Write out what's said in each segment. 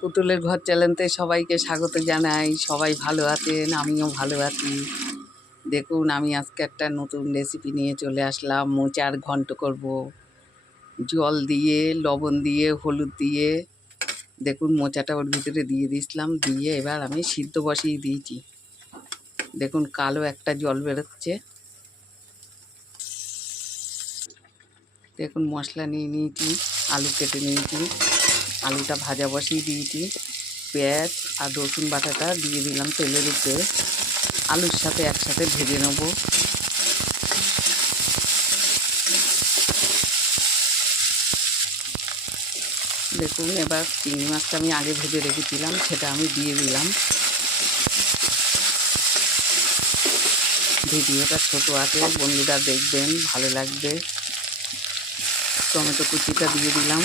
পুতুলের ঘর চ্যানেলতে সবাইকে স্বাগত জানাই। সবাই ভালো আছেন, আমিও ভালো আছি। দেখুন, আমি আজকে একটা নতুন রেসিপি নিয়ে চলে আসলাম। মোচার ঘন্ট করব, জল দিয়ে, লবণ দিয়ে, হলুদ দিয়ে। দেখুন, মোচাটা ওর ভিতরে দিয়ে দিয়েছিলাম, দিয়ে এবার আমি সিদ্ধ বসিয়ে দিয়েছি। দেখুন, কালো একটা জল বেরোচ্ছে। দেখুন, মশলা নিয়ে নিয়েছি, আলু কেটে নিয়েছি, আলুটা ভাজা বসিয়ে দিয়েছি। পেঁয়াজ আর রসুন বাটাটা দিয়ে দিলাম তেলের উপরে, আলুর সাথে একসাথে ভেজে নেব। দেখুন, এবার চিংড়ি মাছটা আমি আগে ভেজে রেখেছিলাম, সেটা আমি দিয়ে দিলাম। ভিডিওটা ছোট আছে, বন্ধুরা দেখবেন, ভালো লাগবে। টমেটো কুচিটা দিয়ে দিলাম।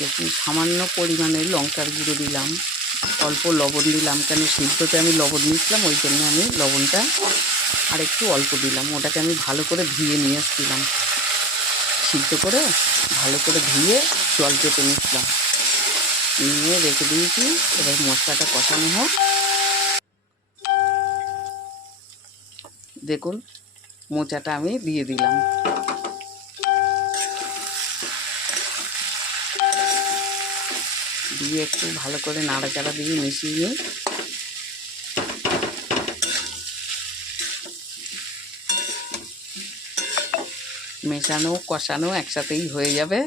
দেখুন, সামান্য পরিমাণে লঙ্কার গুঁড়ো দিলাম, অল্প লবণ দিলাম, কেন সিদ্ধতে আমি লবণ নিয়েছিলাম, ওই জন্য আমি লবণটা আর একটু অল্প দিলাম। ওটাকে আমি ভালো করে ধুয়ে নিয়ে এসেছিলাম, সিদ্ধ করে ভালো করে ধুয়ে জল চেপে নিচ্ছিলাম, নিয়ে রেখে দিয়েছি। এবার মশলাটা কষানো হোক। দেখুন, মোচাটা আমি দিয়ে দিলাম, দিয়ে একটু ভালো করে নাড়াচাড়া দিয়ে মিশিয়ে নিই। মেশানো কষানো একসাথেই হয়ে যাবে।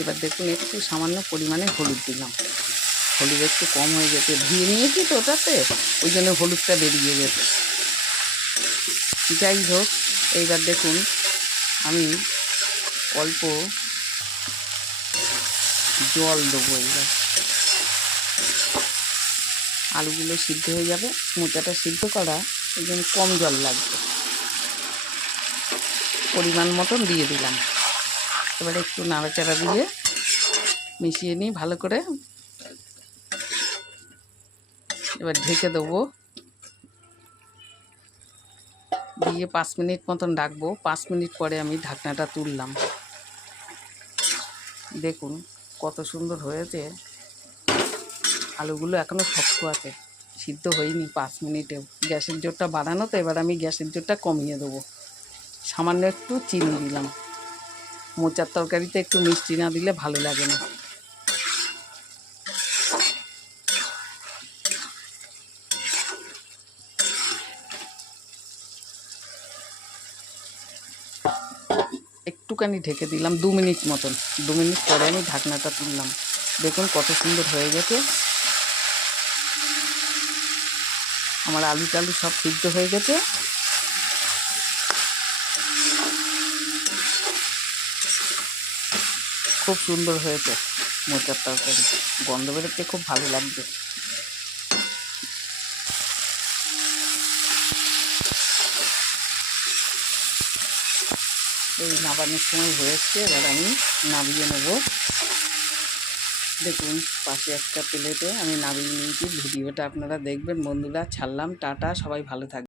এবার দেখুন, একটু সামান্য পরিমাণে হলুদ দিলাম। হলুদ একটু কম হয়ে গেছে, ধুয়ে নিয়েছি তো ওটাতে, ওই জন্য হলুদটা বেরিয়ে গেছে। যাই হোক, এইবার দেখুন, আমি অল্প জল দেবো। এবার আলুগুলো সিদ্ধ হয়ে যাবে, মোচাটা সিদ্ধ করা, ওই জন্য কম জল লাগবে। পরিমাণ মতন দিয়ে দিলাম। এবার একটু নাড়াচাড়া দিয়ে মিশিয়ে নিই ভালো করে। এবার ঢেকে দেবো, দিয়ে 5 মিনিট মতন রাখবো। 5 মিনিট পরে আমি ঢাকনাটা তুললাম। দেখুন কত সুন্দর হয়েছে। আলুগুলো এখনও শক্ত আছে, সিদ্ধ হয়নি 5 মিনিটেও। গ্যাসের জোরটা বাড়ানো তো, এবার আমি গ্যাসের জোরটা কমিয়ে দেবো। সামান্য একটু চিনি দিলাম। মোচার তরকারিতে একটু মিষ্টি না দিলে ভালো লাগে না। একটুখানি ঢেকে দিলাম 2 মিনিট মতন। 2 মিনিট পরে আমি ঢাকনাটা তুললাম। দেখুন কত সুন্দর হয়ে গেছে। আমার আলু টালু সব সিদ্ধ হয়ে গেছে। খুব সুন্দর হয়েছে মোচার তরকারি, গন্ধ বেরোতে খুব ভালো লাগবে। এই নামানোর সময় হয়েছে, এবার আমি নামিয়ে নেব। দেখুন, পাশে একটা প্লেটে আমি নামিয়ে নিয়েছি। ভিডিওটা আপনারা দেখবেন বন্ধুরা। ছাড়লাম, টাটা, সবাই ভালো থাকবে।